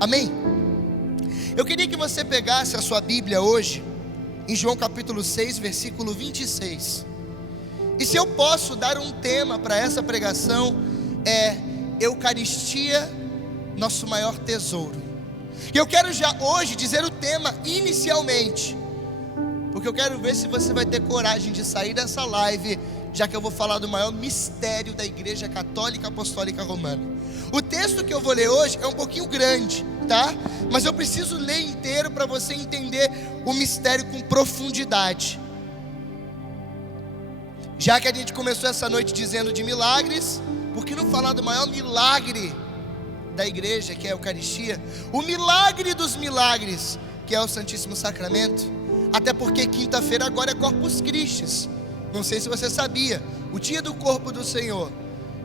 Amém? Eu queria que você pegasse a sua Bíblia hoje, em João capítulo 6, versículo 26. E se eu posso dar um tema para essa pregação, é Eucaristia, nosso maior tesouro. E eu quero já hoje dizer o tema inicialmente, porque eu quero ver se você vai ter coragem de sair dessa live, já que eu vou falar do maior mistério da Igreja Católica Apostólica Romana. O texto que eu vou ler hoje é um pouquinho grande, tá? Mas eu preciso ler inteiro para você entender o mistério com profundidade. Já que a gente começou essa noite dizendo de milagres, por que não falar do maior milagre da igreja, que é a Eucaristia? O milagre dos milagres, que é o Santíssimo Sacramento. Até porque quinta-feira agora é Corpus Christi. Não sei se você sabia, o dia do corpo do Senhor.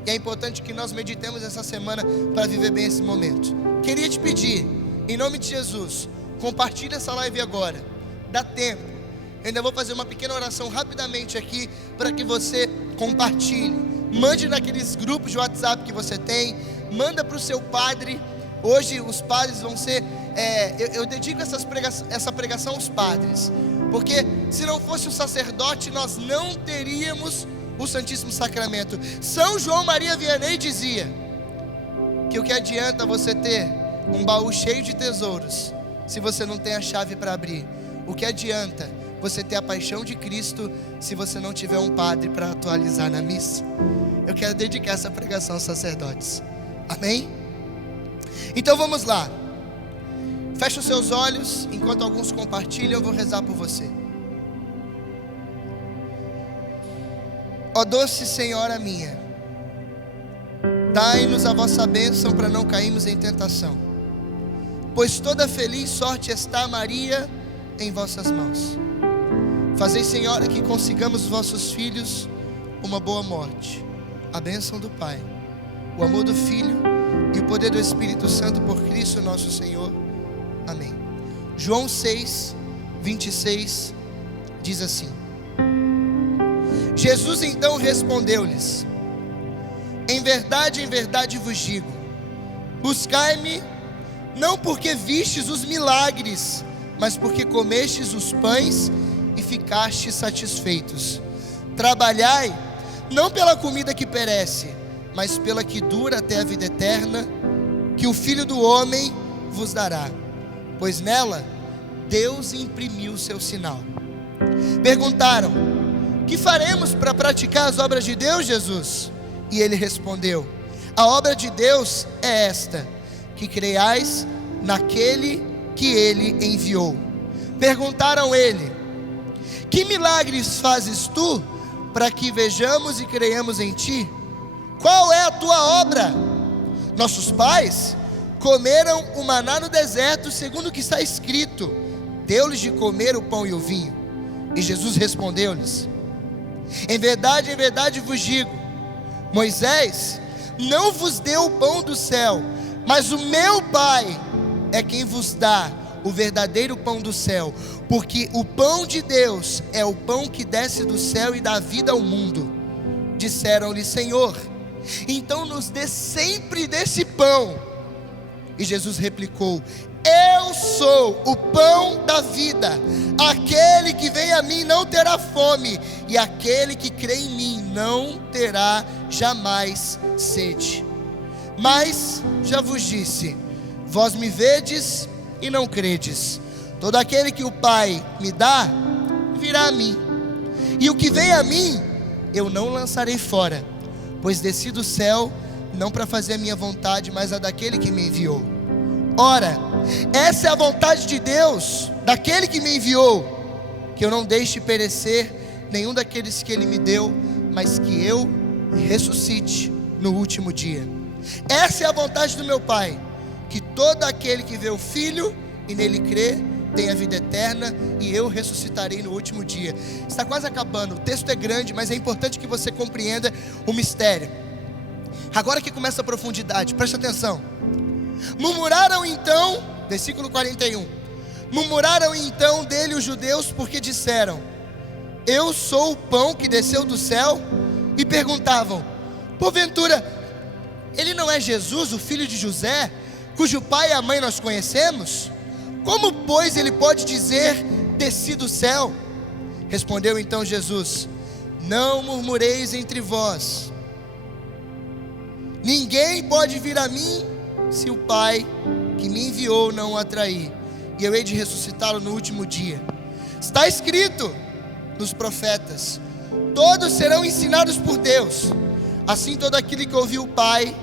E é importante que nós meditemos essa semana para viver bem esse momento. Queria te pedir, em nome de Jesus, compartilhe essa live agora. Dá tempo. Eu ainda vou fazer uma pequena oração rapidamente aqui para que você compartilhe. Mande naqueles grupos de WhatsApp que você tem. Manda para o seu padre. Hoje os padres vão ser... eu dedico essa pregação aos padres. Porque se não fosse o sacerdote, nós não teríamos o Santíssimo Sacramento. São João Maria Vianney dizia que o que adianta você ter um baú cheio de tesouros, se você não tem a chave para abrir? O que adianta você ter a paixão de Cristo, se você não tiver um padre para atualizar na missa? Eu quero dedicar essa pregação aos sacerdotes. Amém? Então vamos lá. Feche os seus olhos, enquanto alguns compartilham, eu vou rezar por você. Ó doce Senhora minha, dai-nos a vossa bênção para não cairmos em tentação, pois toda feliz sorte está, Maria, em vossas mãos. Fazei, Senhora, que consigamos vossos filhos uma boa morte, a bênção do Pai, o amor do Filho e o poder do Espírito Santo, por Cristo nosso Senhor. Amém. João 6, 26 diz assim: Jesus então respondeu-lhes: em verdade vos digo, buscai-me, não porque vistes os milagres, mas porque comestes os pães e ficastes satisfeitos. Trabalhai, não pela comida que perece, mas pela que dura até a vida eterna, que o Filho do Homem vos dará, pois nela Deus imprimiu o seu sinal. Perguntaram: que faremos para praticar as obras de Deus, Jesus? E ele respondeu: a obra de Deus é esta, que creiais naquele que ele enviou. Perguntaram ele: que milagres fazes tu, para que vejamos e creiamos em ti? Qual é a tua obra? Nossos pais comeram o maná no deserto, segundo o que está escrito: deu-lhes de comer o pão e o vinho. E Jesus respondeu-lhes: em verdade vos digo, Moisés não vos deu o pão do céu, mas o meu Pai é quem vos dá o verdadeiro pão do céu, porque o pão de Deus é o pão que desce do céu e dá vida ao mundo. Disseram-lhe: Senhor, então nos dê sempre desse pão. E Jesus replicou: eu sou o pão da vida. Aquele que vem a mim não terá fome, e aquele que crê em mim não terá jamais sede. Mas já vos disse: vós me vedes e não credes. Todo aquele que o Pai me dá, virá a mim. E o que vem a mim, eu não lançarei fora, pois desci do céu, não para fazer a minha vontade, mas a daquele que me enviou. Ora, essa é a vontade de Deus, daquele que me enviou, que eu não deixe perecer nenhum daqueles que Ele me deu, mas que eu ressuscite no último dia. Essa é a vontade do meu Pai, que todo aquele que vê o Filho e nele crê, tenha vida eterna, e eu ressuscitarei no último dia. Está quase acabando, o texto é grande, mas é importante que você compreenda o mistério. Agora que começa a profundidade, preste atenção. Murmuraram então, versículo 41, murmuraram então dele os judeus, porque disseram: eu sou o pão que desceu do céu. E perguntavam: porventura, ele não é Jesus, o filho de José, cujo pai e a mãe nós conhecemos? Como, pois, ele pode dizer: desci do céu? Respondeu então Jesus: não murmureis entre vós. Ninguém pode vir a mim se o Pai que me enviou não o atrair, e eu hei de ressuscitá-lo no último dia. Está escrito nos profetas: todos serão ensinados por Deus. Assim todo aquele que ouviu o Pai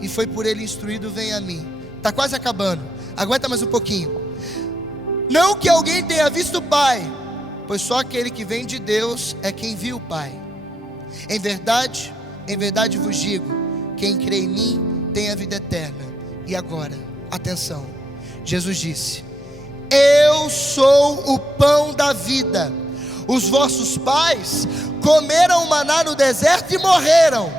e foi por ele instruído vem a mim. Está quase acabando, aguenta mais um pouquinho. Não que alguém tenha visto o Pai, pois só aquele que vem de Deus é quem viu o Pai. Em verdade vos digo: quem crê em mim tem a vida eterna. E agora, atenção, Jesus disse: eu sou o pão da vida. Os vossos pais comeram maná no deserto e morreram.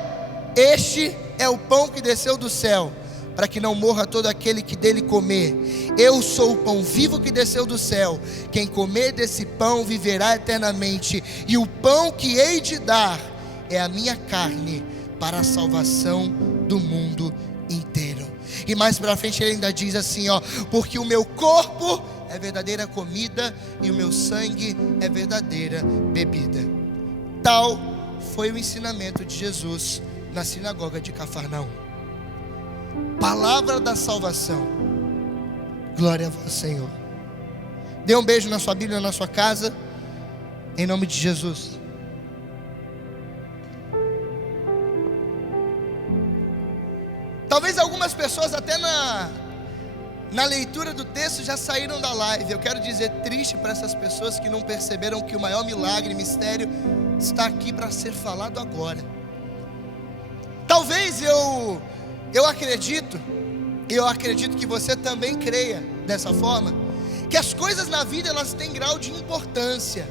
Este é o pão que desceu do céu, para que não morra todo aquele que dele comer. Eu sou o pão vivo que desceu do céu. Quem comer desse pão viverá eternamente. E o pão que hei de dar é a minha carne, para a salvação do mundo inteiro. E mais para frente ele ainda diz assim, porque o meu corpo é verdadeira comida e o meu sangue é verdadeira bebida. Tal foi o ensinamento de Jesus na sinagoga de Cafarnaum. Palavra da salvação. Glória a vós, Senhor. Dê um beijo na sua Bíblia, na sua casa, em nome de Jesus. Talvez algumas pessoas até na leitura do texto já saíram da live. Eu quero dizer triste para essas pessoas que não perceberam que o maior milagre, mistério, está aqui para ser falado agora. Talvez eu acredito que você também creia dessa forma, que as coisas na vida elas têm grau de importância.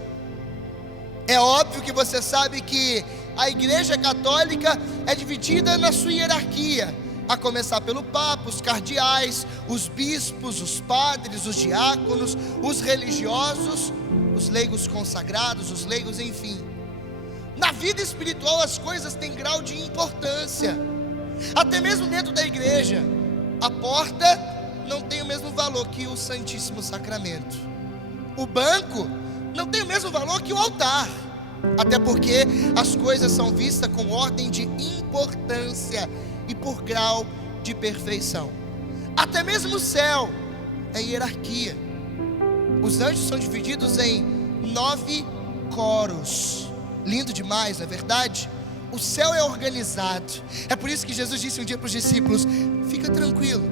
É óbvio que você sabe que a Igreja Católica é dividida na sua hierarquia, a começar pelo Papa, os cardeais, os bispos, os padres, os diáconos, os religiosos, os leigos consagrados, os leigos, enfim. Na vida espiritual as coisas têm grau de importância. Até mesmo dentro da igreja, a porta não tem o mesmo valor que o Santíssimo Sacramento. O banco não tem o mesmo valor que o altar. Até porque as coisas são vistas com ordem de importância e por grau de perfeição. Até mesmo o céu é hierarquia. Os anjos são divididos em 9 coros. Lindo demais, não é verdade? O céu é organizado. É por isso que Jesus disse um dia para os discípulos: fica tranquilo,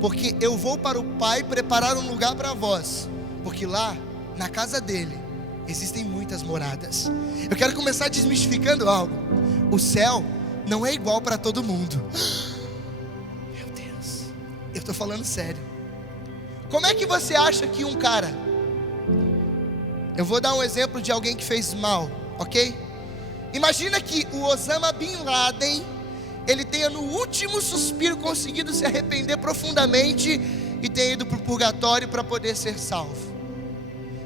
porque eu vou para o Pai preparar um lugar para vós, porque lá, na casa dele, existem muitas moradas. Eu quero começar desmistificando algo. O céu não é igual para todo mundo. Meu Deus, eu estou falando sério. Como é que você acha que um cara, eu vou dar um exemplo de alguém que fez mal, ok? Imagina que o Osama Bin Laden, ele tenha no último suspiro conseguido se arrepender profundamente e tenha ido para o purgatório para poder ser salvo.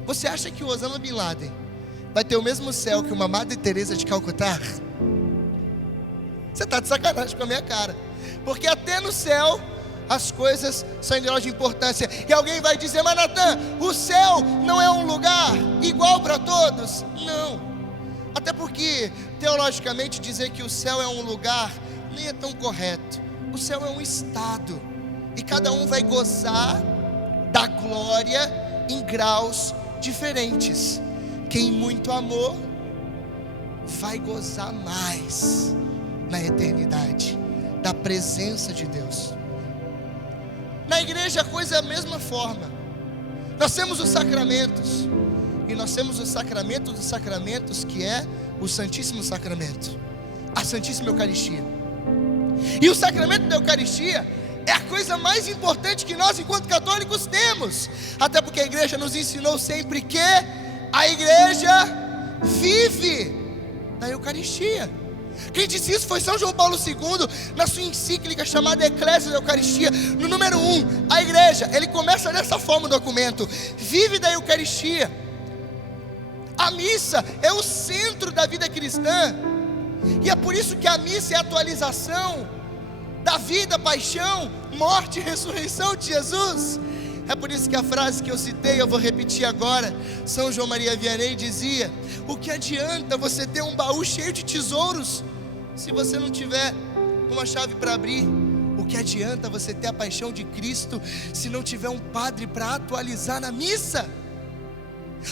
Você acha que o Osama Bin Laden vai ter o mesmo céu que uma Madre Teresa de Calcutá? Você está de sacanagem com a minha cara, porque até no céu as coisas são em grau de importância. E alguém vai dizer: mas Natan, o céu não é um lugar igual para todos? Não, até porque teologicamente dizer que o céu é um lugar nem é tão correto. O céu é um estado, e cada um vai gozar da glória em graus diferentes. Quem muito amou vai gozar mais na eternidade da presença de Deus. Na igreja a coisa é a mesma forma. Nós temos os sacramentos, e nós temos o sacramento dos sacramentos, que é o Santíssimo Sacramento, a Santíssima Eucaristia. E o sacramento da Eucaristia é a coisa mais importante que nós enquanto católicos temos, até porque a igreja nos ensinou sempre que a igreja vive na Eucaristia. Quem disse isso foi São João Paulo II, na sua encíclica chamada Eclésia da Eucaristia, no número 1. A igreja, ele começa dessa forma o documento: vive da Eucaristia. A missa é o centro da vida cristã, e é por isso que a missa é a atualização da vida, paixão, morte e ressurreição de Jesus. É por isso que a frase que eu citei, eu vou repetir agora. São João Maria Vianney dizia: o que adianta você ter um baú cheio de tesouros se você não tiver uma chave para abrir? O que adianta você ter a paixão de Cristo se não tiver um padre para atualizar na missa?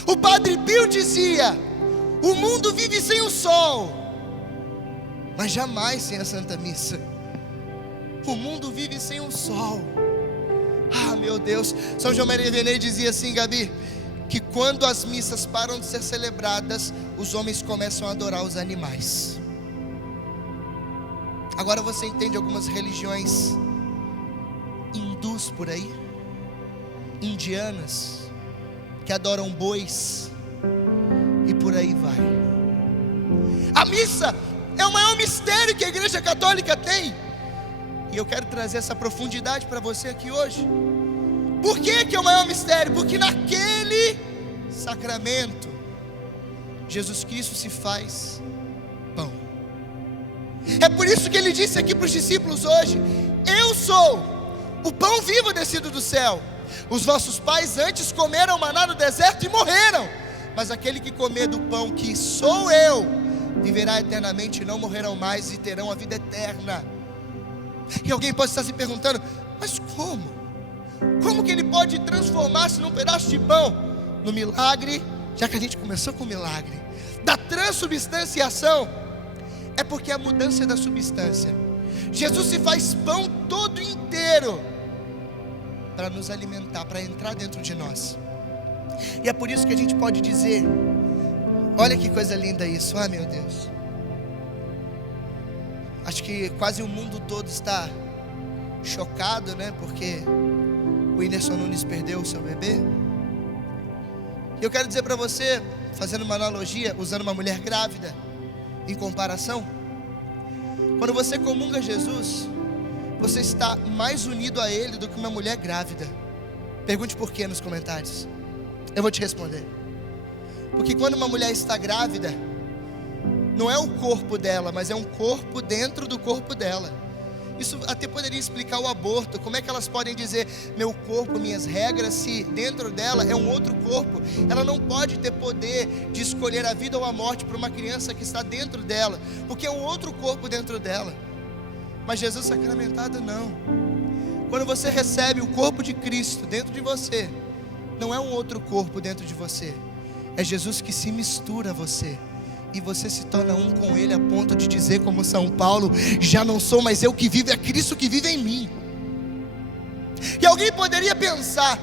O Padre Pio dizia: o mundo vive sem o sol, mas jamais sem a Santa Missa. O mundo vive sem o sol. Ah, meu Deus. São João Maria Vianney dizia assim, Gabi, que quando as missas param de ser celebradas, os homens começam a adorar os animais. Agora você entende algumas religiões hindus por aí, indianas, que adoram bois, e por aí vai. A missa é o maior mistério que a Igreja Católica tem, e eu quero trazer essa profundidade para você aqui hoje. Por que é o maior mistério? Porque naquele sacramento Jesus Cristo se faz pão. É por isso que ele disse aqui para os discípulos hoje: eu sou o pão vivo descido do céu. Os vossos pais antes comeram maná no deserto e morreram, mas aquele que comer do pão que sou eu viverá eternamente e não morrerão mais e terão a vida eterna. E alguém pode estar se perguntando: mas como? Como que ele pode transformar-se num pedaço de pão? No milagre, já que a gente começou com o milagre da transubstanciação. É porque a mudança da substância. Jesus se faz pão todo inteiro para nos alimentar, para entrar dentro de nós. E é por isso que a gente pode dizer: olha que coisa linda isso, ah meu Deus. Acho que quase o mundo todo está chocado, né? Porque o Whindersson Nunes perdeu o seu bebê. E eu quero dizer para você, fazendo uma analogia, usando uma mulher grávida em comparação, quando você comunga Jesus, você está mais unido a Ele do que uma mulher grávida. Pergunte por quê nos comentários. Eu vou te responder. Porque quando uma mulher está grávida, não é o corpo dela, mas é um corpo dentro do corpo dela. Isso até poderia explicar o aborto. Como é que elas podem dizer meu corpo, minhas regras, se dentro dela é um outro corpo? Ela não pode ter poder de escolher a vida ou a morte para uma criança que está dentro dela, porque é um outro corpo dentro dela. Mas Jesus sacramentado não. Quando você recebe o corpo de Cristo dentro de você, não é um outro corpo dentro de você, é Jesus que se mistura a você, e você se torna um com Ele, a ponto de dizer como São Paulo: já não sou mais eu que vivo, é Cristo que vive em mim. E alguém poderia pensar: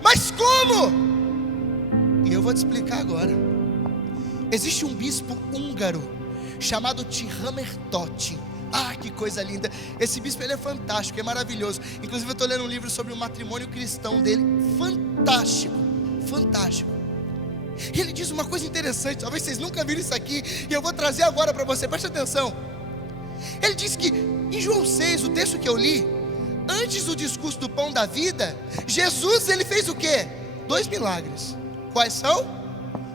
mas como? E eu vou te explicar agora. Existe um bispo húngaro chamado Tihamér Tóth. Ah, que coisa linda. Esse bispo, ele é fantástico, é maravilhoso. Inclusive eu estou lendo um livro sobre o matrimônio cristão dele. Fantástico, fantástico. E ele diz uma coisa interessante, talvez vocês nunca viram isso aqui, e eu vou trazer agora para você, preste atenção. Ele diz que em João 6, o texto que eu li, antes do discurso do pão da vida, Jesus, ele fez o quê? 2 milagres. Quais são?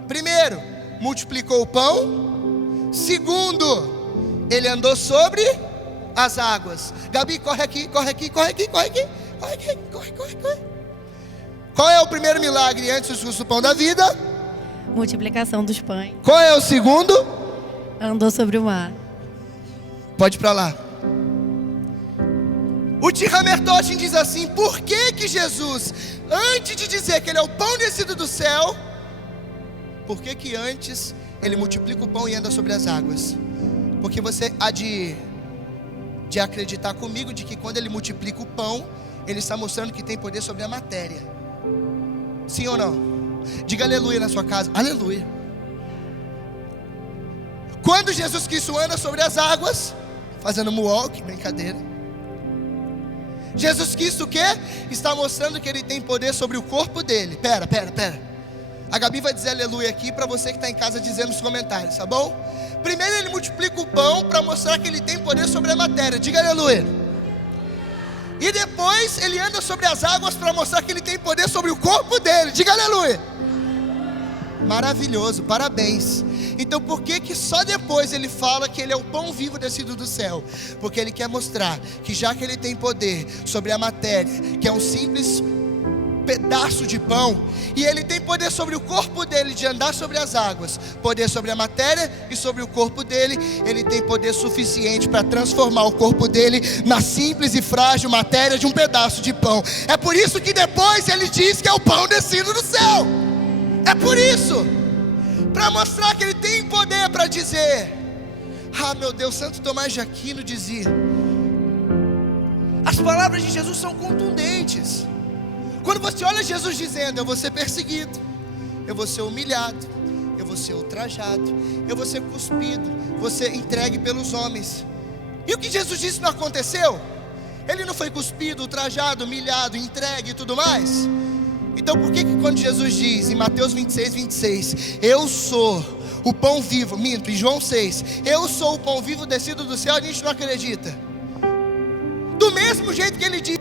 Primeiro, multiplicou o pão. Segundo, ele andou sobre as águas. Gabi, corre aqui, corre aqui, corre aqui, corre aqui, corre aqui, corre. Qual é o primeiro milagre antes do discurso do pão da vida? Multiplicação dos pães. Qual é o segundo? Andou sobre o mar. Pode ir para lá. O Tihamér Tóth diz assim: por que Jesus, antes de dizer que ele é o pão descido do céu, por que antes ele multiplica o pão e anda sobre as águas? Porque você há de acreditar comigo de que quando ele multiplica o pão, ele está mostrando que tem poder sobre a matéria. Sim ou não? Diga aleluia na sua casa. Aleluia. Quando Jesus Cristo anda sobre as águas, fazendo moonwalk, brincadeira, Jesus Cristo o quê? Está mostrando que ele tem poder sobre o corpo dele. Pera. A Gabi vai dizer aleluia aqui para você que está em casa dizer nos comentários, tá bom? Primeiro ele multiplica o pão para mostrar que ele tem poder sobre a matéria. Diga aleluia. E depois ele anda sobre as águas para mostrar que ele tem poder sobre o corpo dele. Diga aleluia. Maravilhoso, parabéns. Então por que só depois ele fala que ele é o pão vivo descido do céu? Porque ele quer mostrar que já que ele tem poder sobre a matéria, que é um simples pedaço de pão, e ele tem poder sobre o corpo dele de andar sobre as águas, poder sobre a matéria e sobre o corpo dele, ele tem poder suficiente para transformar o corpo dele na simples e frágil matéria de um pedaço de pão. É por isso que depois ele diz que é o pão descido do céu. É por isso, para mostrar que ele tem poder para dizer: ah, meu Deus, Santo Tomás de Aquino dizia, as palavras de Jesus são contundentes. Quando você olha Jesus dizendo: eu vou ser perseguido, eu vou ser humilhado, eu vou ser ultrajado, eu vou ser cuspido, vou ser entregue pelos homens. E o que Jesus disse não aconteceu? Ele não foi cuspido, ultrajado, humilhado, entregue e tudo mais? Então por que quando Jesus diz em Mateus 26, eu sou o pão vivo, minto, em João 6, eu sou o pão vivo descido do céu, a gente não acredita? Do mesmo jeito que ele diz: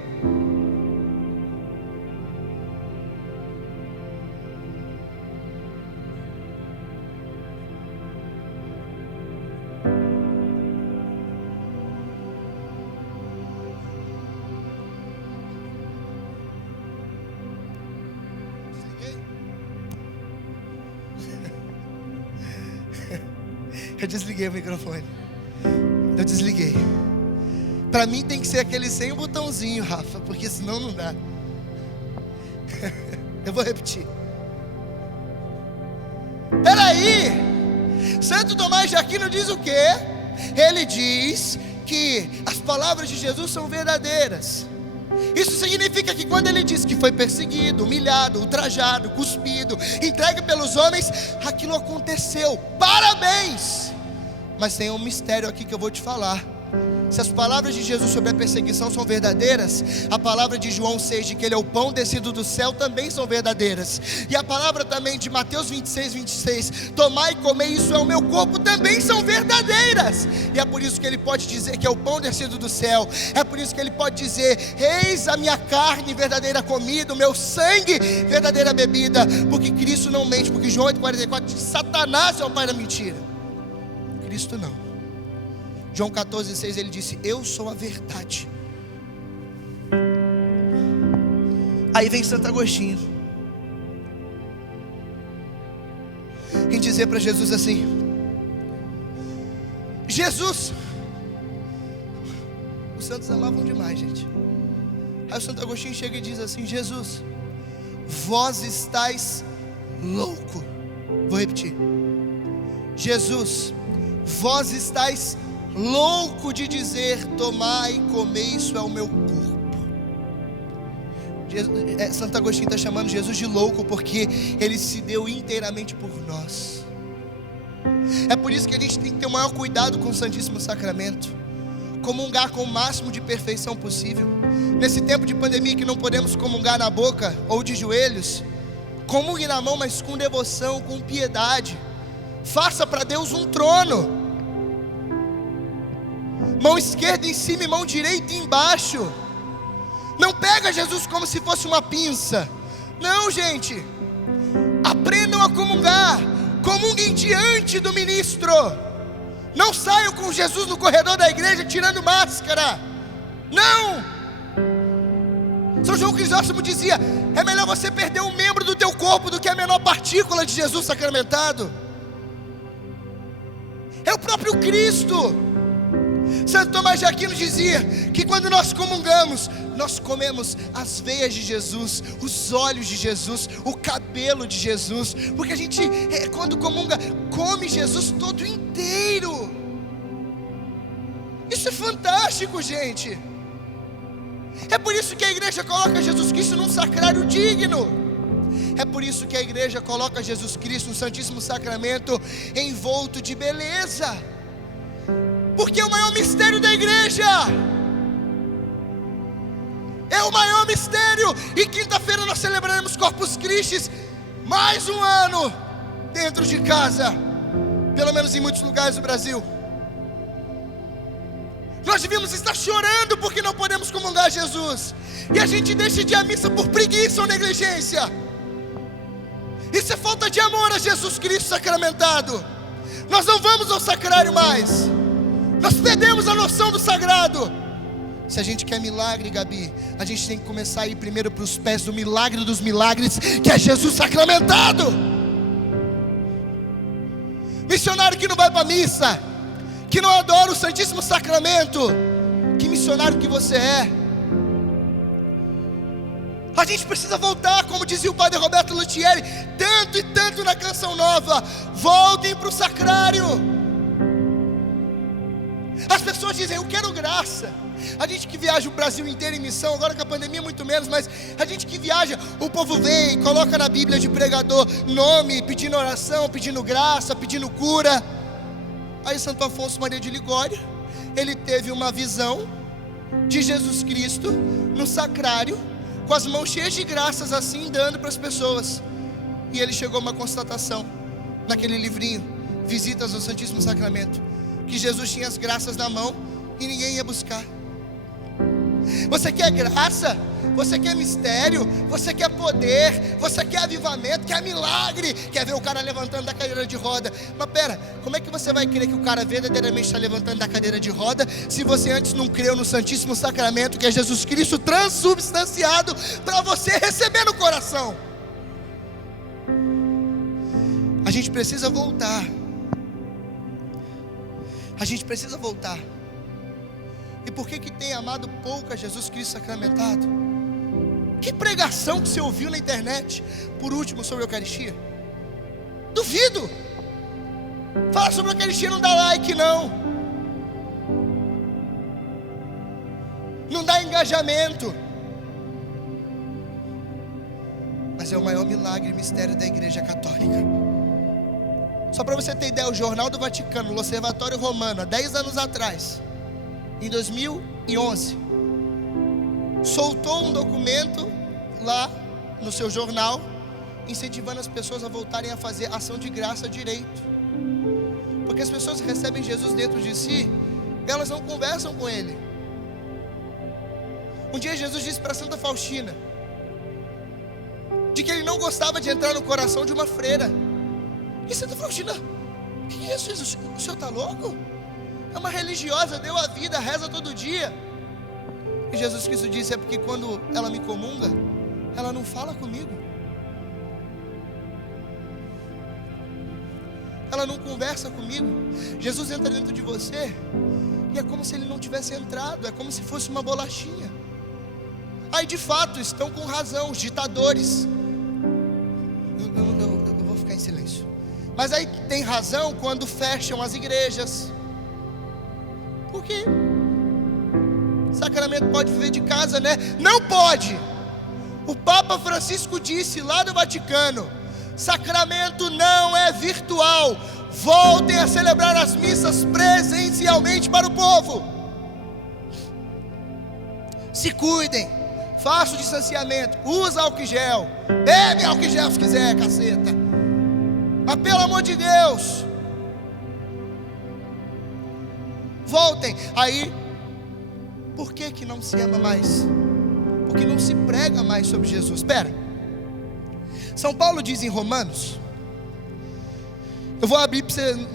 eu desliguei o microfone. Eu desliguei. Para mim tem que ser aquele sem o botãozinho, Rafa, porque senão não dá. Eu vou repetir. Peraí, Santo Tomás de Aquino diz o quê? Ele diz que as palavras de Jesus são verdadeiras. Isso significa que quando ele diz que foi perseguido, humilhado, ultrajado, cuspido, entregue pelos homens, aquilo aconteceu. Parabéns! Mas tem um mistério aqui que eu vou te falar. Se as palavras de Jesus sobre a perseguição são verdadeiras, a palavra de João 6 de que ele é o pão descido do céu também são verdadeiras. E a palavra também de Mateus 26, tomai e comei, isso é o meu corpo, também são verdadeiras. E é por isso que ele pode dizer que é o pão descido do céu. É por isso que ele pode dizer: eis a minha carne, verdadeira comida, o meu sangue, verdadeira bebida. Porque Cristo não mente, porque João 8,44 diz: Satanás é o pai da mentira, Cristo não. João 14,6 ele disse: eu sou a verdade. Aí vem Santo Agostinho em dizer para Jesus assim: Jesus, os santos amavam demais, gente. Aí o Santo Agostinho chega e diz assim: Jesus, vós estáis louco. Vou repetir: Jesus, vós estáis louco de dizer: tomai e comei, isso é o meu corpo. Santo Agostinho está chamando Jesus de louco porque ele se deu inteiramente por nós. É por isso que a gente tem que ter o maior cuidado com o Santíssimo Sacramento, comungar com o máximo de perfeição possível. Nesse tempo de pandemia que não podemos comungar na boca ou de joelhos, comungue na mão, mas com devoção, com piedade. Faça para Deus um trono, mão esquerda em cima e mão direita embaixo. Não pega Jesus como se fosse uma pinça. Não, gente. Aprendam a comungar. Comunguem diante do ministro. Não saiam com Jesus no corredor da igreja tirando máscara. Não. São João Crisóstomo dizia: é melhor você perder um membro do teu corpo do que a menor partícula de Jesus sacramentado. É o próprio Cristo. Santo Tomás de Aquino dizia que quando nós comungamos, nós comemos as veias de Jesus, os olhos de Jesus, o cabelo de Jesus, porque a gente, quando comunga, come Jesus todo inteiro. Isso é fantástico, gente. É por isso que a igreja coloca Jesus Cristo num sacrário digno. É por isso que a igreja coloca Jesus Cristo no Santíssimo Sacramento envolto de beleza. Porque é o maior mistério da igreja. É o maior mistério. E quinta-feira nós celebraremos Corpus Christi. Mais um ano dentro de casa, pelo menos em muitos lugares do Brasil. Nós devíamos estar chorando porque não podemos comungar Jesus, e a gente deixa de ir à missa por preguiça ou negligência. Isso é falta de amor a Jesus Cristo sacramentado. Nós não vamos ao sacrário mais. Nós perdemos a noção do sagrado. Se a gente quer milagre, Gabi, a gente tem que começar a ir primeiro para os pés do milagre dos milagres, que é Jesus sacramentado. Missionário que não vai para a missa, que não adora o Santíssimo Sacramento, que missionário que você é? A gente precisa voltar, como dizia o padre Roberto Luthieri, tanto e tanto na Canção Nova: voltem para o sacrário. As pessoas dizem: eu quero graça. A gente que viaja o Brasil inteiro em missão, agora com a pandemia muito menos, mas a gente que viaja, o povo vem, coloca na Bíblia de pregador nome, pedindo oração, pedindo graça, pedindo cura. Aí Santo Afonso Maria de Ligório, ele teve uma visão de Jesus Cristo no sacrário, com as mãos cheias de graças assim, dando para as pessoas. E ele chegou a uma constatação, naquele livrinho, Visitas ao Santíssimo Sacramento, que Jesus tinha as graças na mão e ninguém ia buscar. Você quer graça? Você quer mistério? Você quer poder? Você quer avivamento? Quer milagre? Quer ver o cara levantando da cadeira de roda? Mas pera, como é que você vai crer que o cara verdadeiramente está levantando da cadeira de roda, se você antes não creu no Santíssimo Sacramento, que é Jesus Cristo transubstanciado para você receber no coração? A gente precisa voltar. A gente precisa voltar. E por que tem amado pouco a Jesus Cristo sacramentado? Que pregação que você ouviu na internet, por último, sobre a Eucaristia? Duvido. Falar sobre a Eucaristia não dá like, não. Não dá engajamento. Mas é o maior milagre e mistério da Igreja Católica. Só para você ter ideia, o Jornal do Vaticano, o Observatório Romano, há 10 anos atrás, em 2011, soltou um documento lá no seu jornal, incentivando as pessoas a voltarem a fazer ação de graça direito. Porque as pessoas que recebem Jesus dentro de si, elas não conversam com Ele. Um dia Jesus disse para Santa Faustina, de que Ele não gostava de entrar no coração de uma freira. E Santa Faustina: o que é isso, Jesus? O senhor está louco? É uma religiosa, deu a vida, reza todo dia. E Jesus Cristo disse: é porque quando ela me comunga, ela não fala comigo, ela não conversa comigo. Jesus entra dentro de você e é como se Ele não tivesse entrado, é como se fosse uma bolachinha. Aí de fato estão com razão os ditadores. Eu vou ficar em silêncio. Mas aí tem razão quando fecham as igrejas. Por quê? Sacramento pode viver de casa, né? Não pode. O Papa Francisco disse lá do Vaticano: sacramento não é virtual. Voltem a celebrar as missas presencialmente para o povo. Se cuidem, faça o distanciamento, usa álcool em gel, bebe álcool em gel se quiser, caceta. Mas pelo amor de Deus, voltem. Aí, por que não se ama mais? Porque não se prega mais sobre Jesus. Espera, São Paulo diz em Romanos, eu vou abrir para você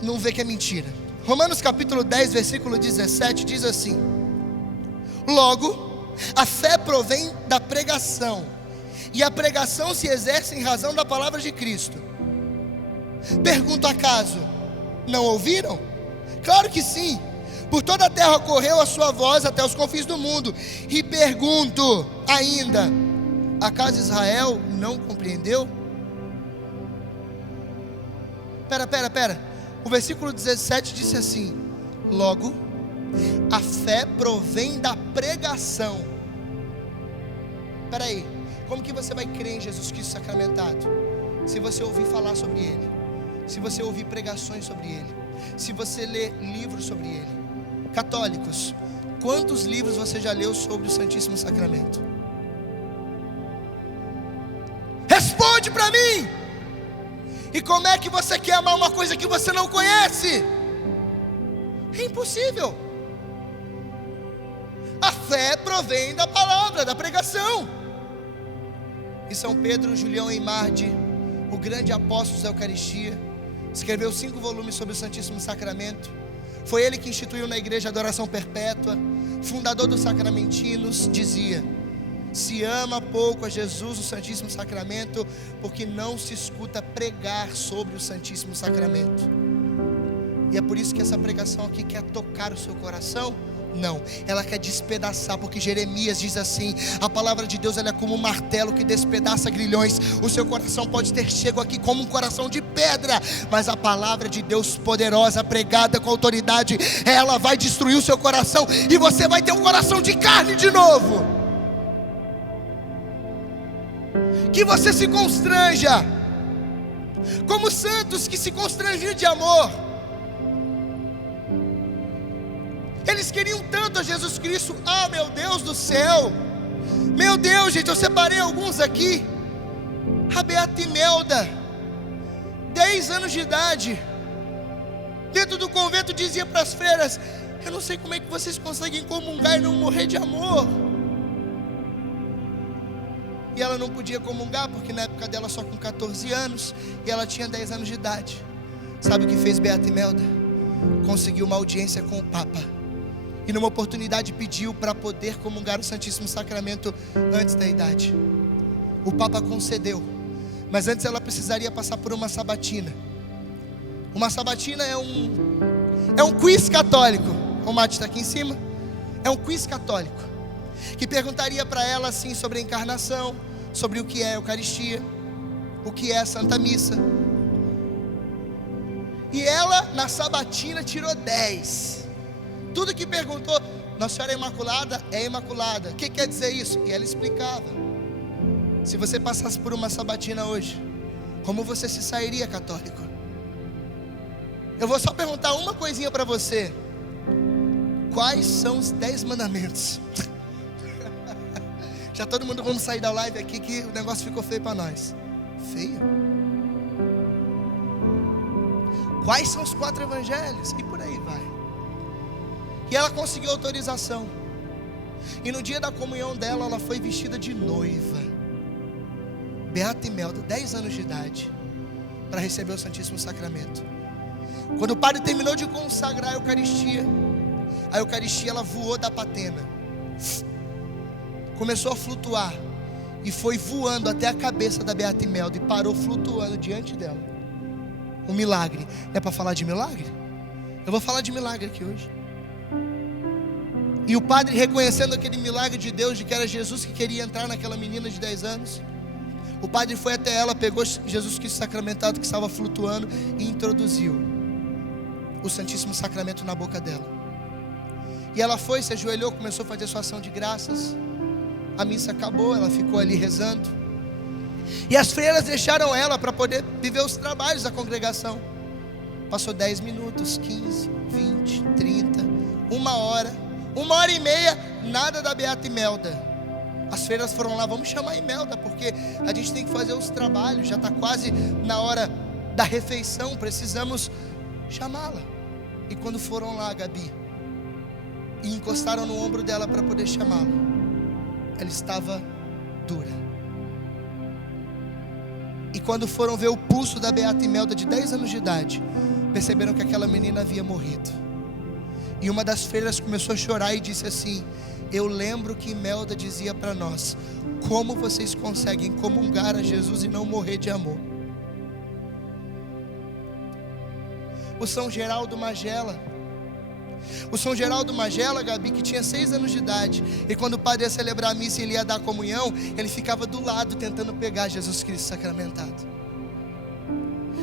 não ver que é mentira. Romanos capítulo 10, versículo 17 diz assim: logo, a fé provém da pregação, e a pregação se exerce em razão da palavra de Cristo. Pergunto: acaso não ouviram? Claro que sim. Por toda a terra correu a sua voz até os confins do mundo. E pergunto ainda: acaso Israel não compreendeu? Pera. O versículo 17 disse assim: logo, a fé provém da pregação. Espera aí, como que você vai crer em Jesus Cristo sacramentado? Se você ouvir falar sobre Ele, se você ouvir pregações sobre Ele, se você ler livros sobre Ele. Católicos, quantos livros você já leu sobre o Santíssimo Sacramento? Responde para mim! E como é que você quer amar uma coisa que você não conhece? É impossível. A fé provém da palavra, da pregação. E São Pedro Julião Eimardi, o grande apóstolo da Eucaristia, Escreveu 5 volumes sobre o Santíssimo Sacramento. Foi ele que instituiu na igreja a adoração perpétua. Fundador dos sacramentinos, dizia: se ama pouco a Jesus, o Santíssimo Sacramento, porque não se escuta pregar sobre o Santíssimo Sacramento. E é por isso que essa pregação aqui quer tocar o seu coração? Não, ela quer despedaçar, porque Jeremias diz assim: a palavra de Deus ela é como um martelo que despedaça grilhões. O seu coração pode ter chego aqui como um coração de pedra, mas a palavra de Deus poderosa, pregada com autoridade, ela vai destruir o seu coração, e você vai ter um coração de carne de novo. Que você se constranja, como os santos que se constrangiam de amor. Eles queriam tanto a Jesus Cristo. Ah, meu Deus do céu, meu Deus, gente, eu separei alguns aqui. A Beata Imelda, 10 anos de idade, dentro do convento, dizia para as freiras: eu não sei como é que vocês conseguem comungar e não morrer de amor. E ela não podia comungar, porque na época dela só com 14 anos, e ela tinha 10 anos de idade. Sabe o que fez Beata Imelda? Conseguiu uma audiência com o Papa, e numa oportunidade pediu para poder comungar o Santíssimo Sacramento antes da idade. O Papa concedeu, mas antes ela precisaria passar por uma sabatina. Uma sabatina é um quiz católico. O mate está aqui em cima. É um quiz católico que perguntaria para ela assim sobre a encarnação, sobre o que é a Eucaristia, o que é a Santa Missa. E ela na sabatina tirou 10. Tudo que perguntou: Nossa Senhora é Imaculada? É Imaculada. O que quer dizer isso? E ela explicava. Se você passasse por uma sabatina hoje, como você se sairia católico? Eu vou só perguntar uma coisinha para você: quais são os 10 mandamentos? Já todo mundo, vamos sair da live aqui que o negócio ficou feio para nós. Feio? Quais são os 4 evangelhos? E por aí vai. E ela conseguiu autorização. E no dia da comunhão dela, ela foi vestida de noiva. Beata Imelda, 10 anos de idade, para receber o Santíssimo Sacramento. Quando o padre terminou de consagrar a Eucaristia ela voou da patena, começou a flutuar, e foi voando até a cabeça da Beata Imelda, e parou flutuando diante dela. Um milagre. Não é para falar de milagre? Eu vou falar de milagre aqui hoje. E o padre, reconhecendo aquele milagre de Deus, de que era Jesus que queria entrar naquela menina de 10 anos, o padre foi até ela, pegou Jesus Cristo sacramentado que estava flutuando e introduziu o Santíssimo Sacramento na boca dela. E ela foi, se ajoelhou, começou a fazer sua ação de graças. A missa acabou, ela ficou ali rezando. E as freiras deixaram ela para poder viver os trabalhos da congregação. Passou 10 minutos, 15, 20, 30, 1h30, nada da Beata Imelda. As freiras foram lá: vamos chamar a Imelda, porque a gente tem que fazer os trabalhos, já está quase na hora da refeição, precisamos chamá-la. E quando foram lá, Gabi, e encostaram no ombro dela para poder chamá-la, ela estava dura. E quando foram ver o pulso da Beata Imelda de 10 anos de idade, perceberam que aquela menina havia morrido. E uma das freiras começou a chorar e disse assim: eu lembro que Imelda dizia para nós: como vocês conseguem comungar a Jesus e não morrer de amor? O São Geraldo Magela, Gabi, que tinha 6 anos de idade, e quando o padre ia celebrar a missa e ele ia dar a comunhão, ele ficava do lado tentando pegar Jesus Cristo sacramentado.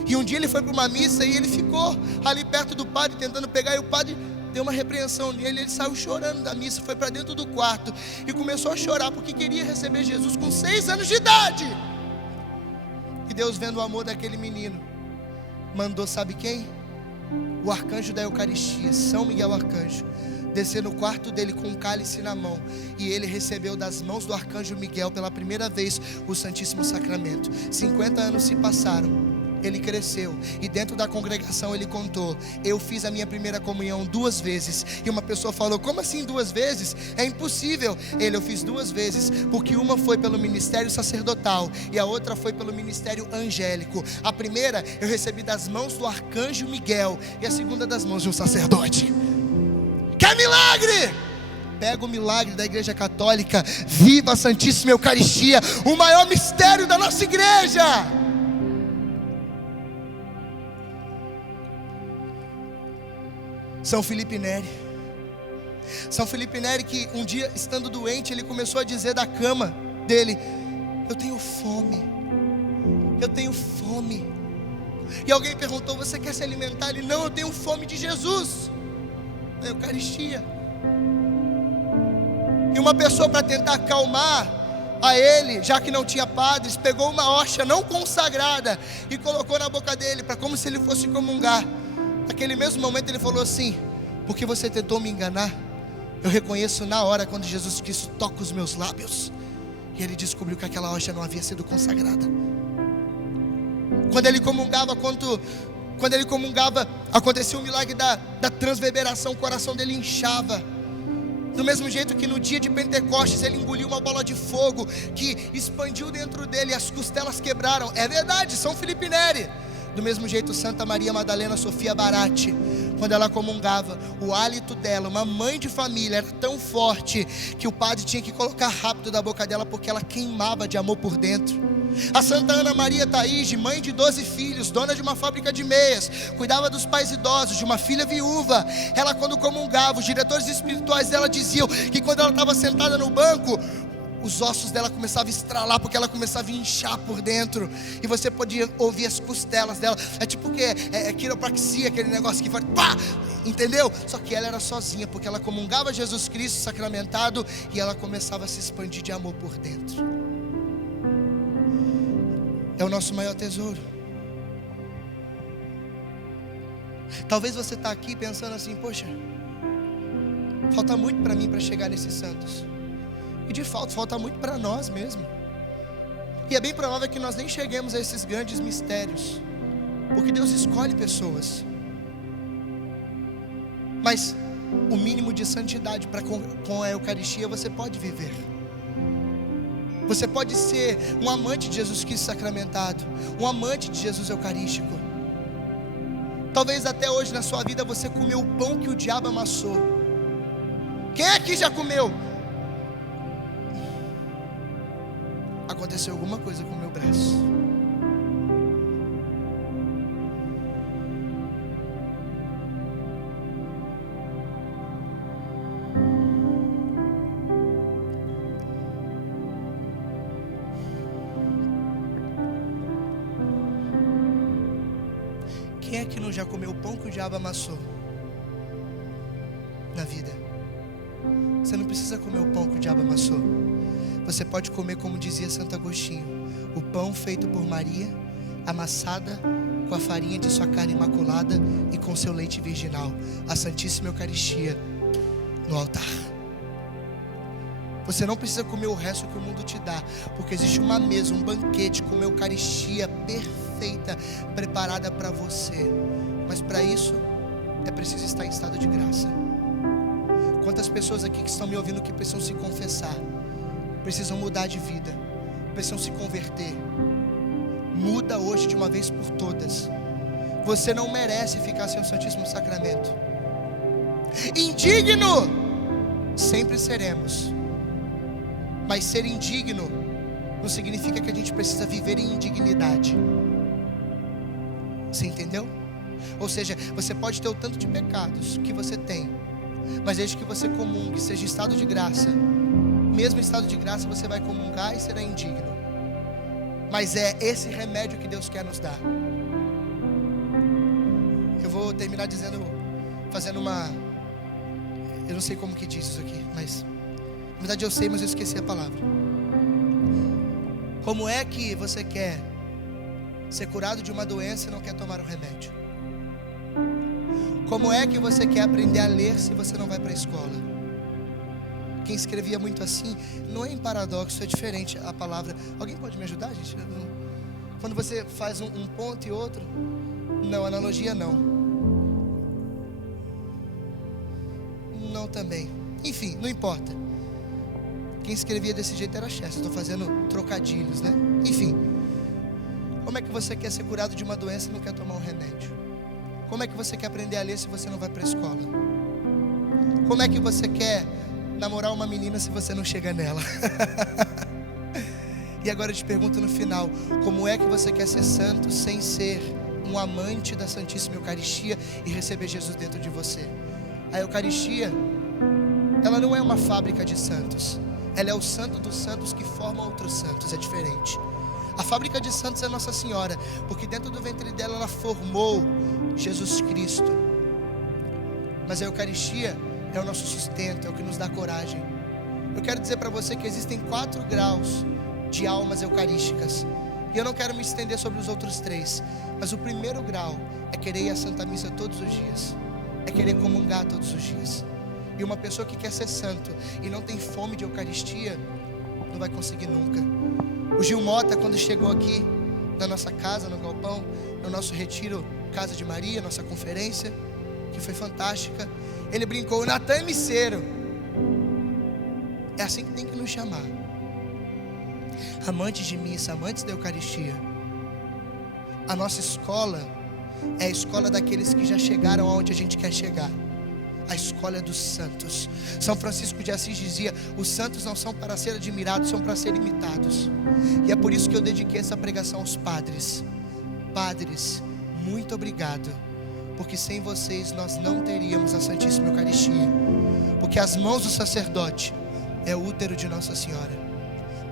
E um dia ele foi para uma missa e ele ficou ali perto do padre tentando pegar, e o padre deu uma repreensão nele. Ele saiu chorando da missa, foi para dentro do quarto e começou a chorar, porque queria receber Jesus com 6 anos de idade. E Deus, vendo o amor daquele menino, mandou, sabe quem? O arcanjo da Eucaristia, São Miguel Arcanjo, descer no quarto dele com um cálice na mão, e ele recebeu das mãos do arcanjo Miguel pela primeira vez o Santíssimo Sacramento. 50 anos se passaram, ele cresceu, e dentro da congregação ele contou: eu fiz a minha primeira comunhão 2 vezes. E uma pessoa falou: como assim 2 vezes? É impossível. Eu fiz 2 vezes, porque uma foi pelo ministério sacerdotal e a outra foi pelo ministério angélico. A primeira eu recebi das mãos do arcanjo Miguel, e a segunda das mãos de um sacerdote. Quer milagre? Pega o milagre da igreja católica. Viva a Santíssima Eucaristia, o maior mistério da nossa igreja. São Felipe Neri. São Felipe Neri, que um dia, estando doente, ele começou a dizer da cama dele: eu tenho fome, eu tenho fome. E alguém perguntou: você quer se alimentar? Ele: não, eu tenho fome de Jesus, da Eucaristia. E uma pessoa, para tentar acalmar a ele, já que não tinha padres, pegou uma hóstia não consagrada e colocou na boca dele, para como se ele fosse comungar. Naquele mesmo momento ele falou assim: porque você tentou me enganar, eu reconheço na hora quando Jesus Cristo toca os meus lábios. E ele descobriu que aquela hóstia não havia sido consagrada. Quando ele comungava, acontecia um milagre da transverberação, o coração dele inchava. Do mesmo jeito que no dia de Pentecostes ele engoliu uma bola de fogo que expandiu dentro dele e as costelas quebraram. É verdade, São Felipe Neri. Do mesmo jeito, Santa Maria Madalena Sofia Barati, quando ela comungava, o hálito dela, uma mãe de família, era tão forte que o padre tinha que colocar rápido da boca dela, porque ela queimava de amor por dentro. A Santa Ana Maria Taíde, mãe de 12 filhos, dona de uma fábrica de meias, cuidava dos pais idosos, de uma filha viúva. Ela, quando comungava, os diretores espirituais dela diziam que quando ela estava sentada no banco, os ossos dela começavam a estralar, porque ela começava a inchar por dentro, e você podia ouvir as costelas dela. É tipo que é quiropraxia, aquele negócio que faz pá, entendeu? Só que ela era sozinha, porque ela comungava Jesus Cristo sacramentado, e ela começava a se expandir de amor por dentro. É o nosso maior tesouro. Talvez você está aqui pensando assim: poxa, falta muito para mim para chegar nesses santos. E de fato, falta muito para nós mesmo. E é bem provável que nós nem cheguemos a esses grandes mistérios, porque Deus escolhe pessoas. Mas o mínimo de santidade com a Eucaristia você pode viver. Você pode ser um amante de Jesus Cristo sacramentado, um amante de Jesus Eucarístico. Talvez até hoje na sua vida você comeu o pão que o diabo amassou. Quem aqui já comeu? Aconteceu alguma coisa com o meu braço. Quem é que não já comeu o pão que o diabo amassou na vida? Você não precisa comer o pão que o diabo amassou. Você pode comer, como dizia Santo Agostinho, o pão feito por Maria, amassada com a farinha de sua carne imaculada e com seu leite virginal, a Santíssima Eucaristia no altar. Você não precisa comer o resto que o mundo te dá, porque existe uma mesa, um banquete com uma Eucaristia perfeita, preparada para você. Mas para isso, é preciso estar em estado de graça. Quantas pessoas aqui que estão me ouvindo que precisam se confessar, precisam mudar de vida, precisam se converter? Muda hoje de uma vez por todas. Você não merece ficar sem o Santíssimo Sacramento. Indigno sempre seremos, mas ser indigno não significa que a gente precisa viver em indignidade. Você entendeu? Ou seja, você pode ter o tanto de pecados que você tem, mas desde que você comungue, seja em estado de graça, mesmo em estado de graça você vai comungar e será indigno. Mas é esse remédio que Deus quer nos dar. Eu vou terminar fazendo uma... Eu não sei como que diz isso aqui, mas... Na verdade eu sei, mas eu esqueci a palavra. Como é que você quer ser curado de uma doença e não quer tomar um remédio? Como é que você quer aprender a ler se você não vai para a escola? Quem escrevia muito assim, não é em paradoxo, é diferente a palavra. Alguém pode me ajudar, gente? Quando você faz um ponto e outro, não, analogia não. Não também. Enfim, não importa. Quem escrevia desse jeito era Chester. Estou fazendo trocadilhos, né? Enfim. Como é que você quer ser curado de uma doença e não quer tomar um remédio? Como é que você quer aprender a ler se você não vai para a escola? Como é que você quer namorar uma menina se você não chega nela? E agora eu te pergunto no final, como é que você quer ser santo sem ser um amante da Santíssima Eucaristia e receber Jesus dentro de você? A Eucaristia, ela não é uma fábrica de santos. Ela é o santo dos santos que forma outros santos, é diferente. A fábrica de santos é Nossa Senhora, porque dentro do ventre dela ela formou Jesus Cristo. Mas a Eucaristia é o nosso sustento, é o que nos dá coragem. Eu quero dizer para você que existem 4 graus de almas eucarísticas. E eu não quero me estender sobre os outros 3. Mas o primeiro grau é querer ir à Santa Missa todos os dias. É querer comungar todos os dias. E uma pessoa que quer ser santo e não tem fome de Eucaristia, não vai conseguir nunca. O Gil Mota, quando chegou aqui na nossa casa, no galpão, no nosso retiro Casa de Maria, nossa conferência, que foi fantástica, ele brincou, Natan Misseiro. É assim que tem que nos chamar. Amantes de missa, amantes da Eucaristia. A nossa escola é a escola daqueles que já chegaram aonde a gente quer chegar. A escola é dos santos. São Francisco de Assis dizia, os santos não são para ser admirados, são para ser imitados. E é por isso que eu dediquei essa pregação aos padres. Padres, muito obrigado, porque sem vocês nós não teríamos a Santíssima Eucaristia. Porque as mãos do sacerdote é o útero de Nossa Senhora.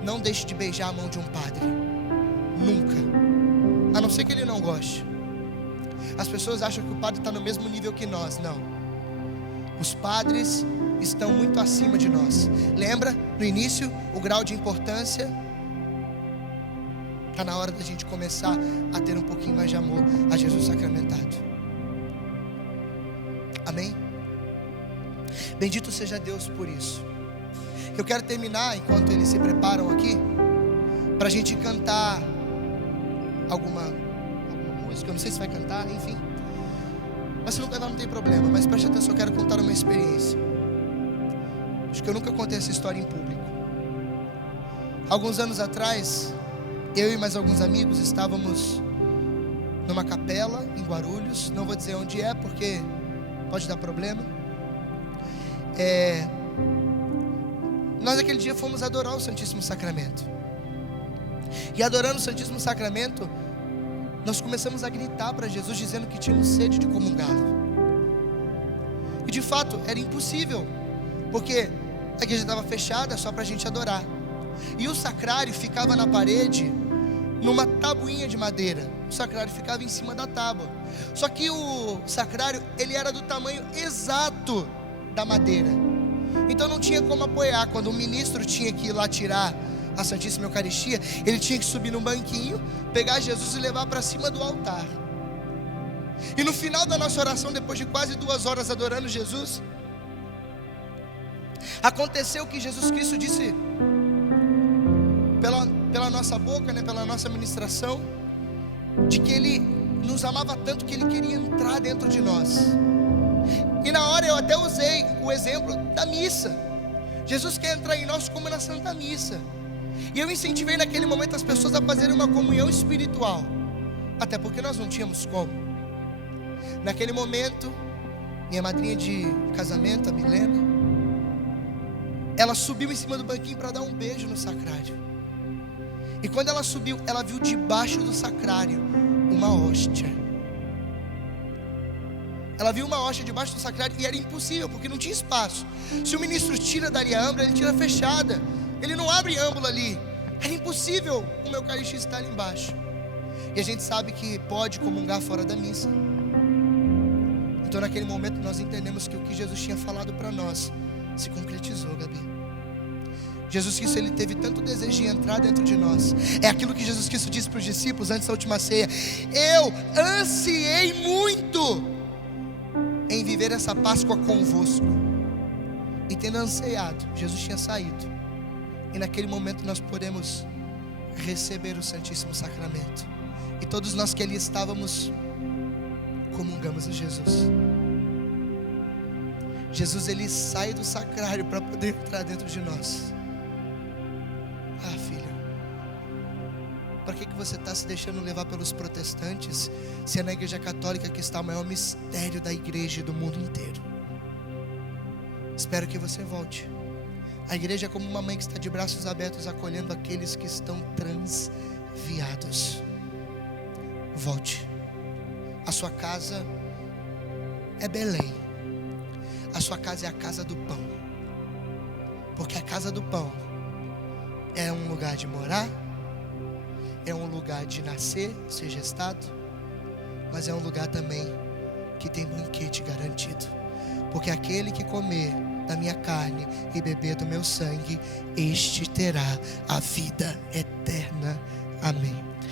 Não deixe de beijar a mão de um padre, nunca, a não ser que ele não goste. As pessoas acham que o padre está no mesmo nível que nós. Não, os padres estão muito acima de nós. Lembra, no início, o grau de importância. Está na hora da gente começar a ter um pouquinho mais de amor a Jesus sacramentado. Amém? Bendito seja Deus por isso. Eu quero terminar, enquanto eles se preparam aqui, para a gente cantar alguma música. Eu não sei se vai cantar, enfim. Mas se não cantar não tem problema. Mas preste atenção, eu quero contar uma experiência. Acho que eu nunca contei essa história em público. Alguns anos atrás, eu e mais alguns amigos estávamos numa capela em Guarulhos. Não vou dizer onde é, porque pode dar problema. Nós aquele dia fomos adorar o Santíssimo Sacramento. E adorando o Santíssimo Sacramento, nós começamos a gritar para Jesus, dizendo que tínhamos sede de comungá-lo. E de fato era impossível, porque a igreja estava fechada só para a gente adorar. E o sacrário ficava na parede, numa tabuinha de madeira. O sacrário ficava em cima da tábua. Só que o sacrário, ele era do tamanho exato da madeira. Então não tinha como apoiar. Quando o ministro tinha que ir lá tirar a Santíssima Eucaristia, ele tinha que subir num banquinho, pegar Jesus e levar para cima do altar. E no final da nossa oração, depois de quase 2 horas adorando Jesus, aconteceu que Jesus Cristo disse pela nossa boca, né, pela nossa ministração, de que Ele nos amava tanto que Ele queria entrar dentro de nós. E na hora eu até usei o exemplo da missa. Jesus quer entrar em nós como na Santa Missa. E eu incentivei naquele momento as pessoas a fazerem uma comunhão espiritual, até porque nós não tínhamos como. Naquele momento, minha madrinha de casamento, a Milena, ela subiu em cima do banquinho para dar um beijo no sacrário. E quando ela subiu, ela viu debaixo do sacrário uma hóstia. Ela viu uma hóstia debaixo do sacrário e era impossível, porque não tinha espaço. Se o ministro tira dali a âmbula, ele tira fechada. Ele não abre âmbula ali. Era impossível uma Eucaristia estar ali embaixo. E a gente sabe que pode comungar fora da missa. Então naquele momento nós entendemos que o que Jesus tinha falado para nós se concretizou, Gabi. Jesus Cristo, Ele teve tanto desejo de entrar dentro de nós. É aquilo que Jesus Cristo disse para os discípulos antes da última ceia: eu ansiei muito em viver essa Páscoa convosco. E tendo ansiado, Jesus tinha saído. E naquele momento nós podemos receber o Santíssimo Sacramento. E todos nós que ali estávamos, comungamos em Jesus. Jesus, ele sai do sacrário para poder entrar dentro de nós. Ah, filho, para que você está se deixando levar pelos protestantes, se é na igreja católica que está o maior mistério da igreja e do mundo inteiro? Espero que você volte. A igreja é como uma mãe que está de braços abertos acolhendo aqueles que estão transviados. Volte. A sua casa é Belém. A sua casa é a casa do pão. Porque a casa do pão é um lugar de morar, é um lugar de nascer, ser gestado, mas é um lugar também que tem banquete garantido. Porque aquele que comer da minha carne e beber do meu sangue, este terá a vida eterna. Amém.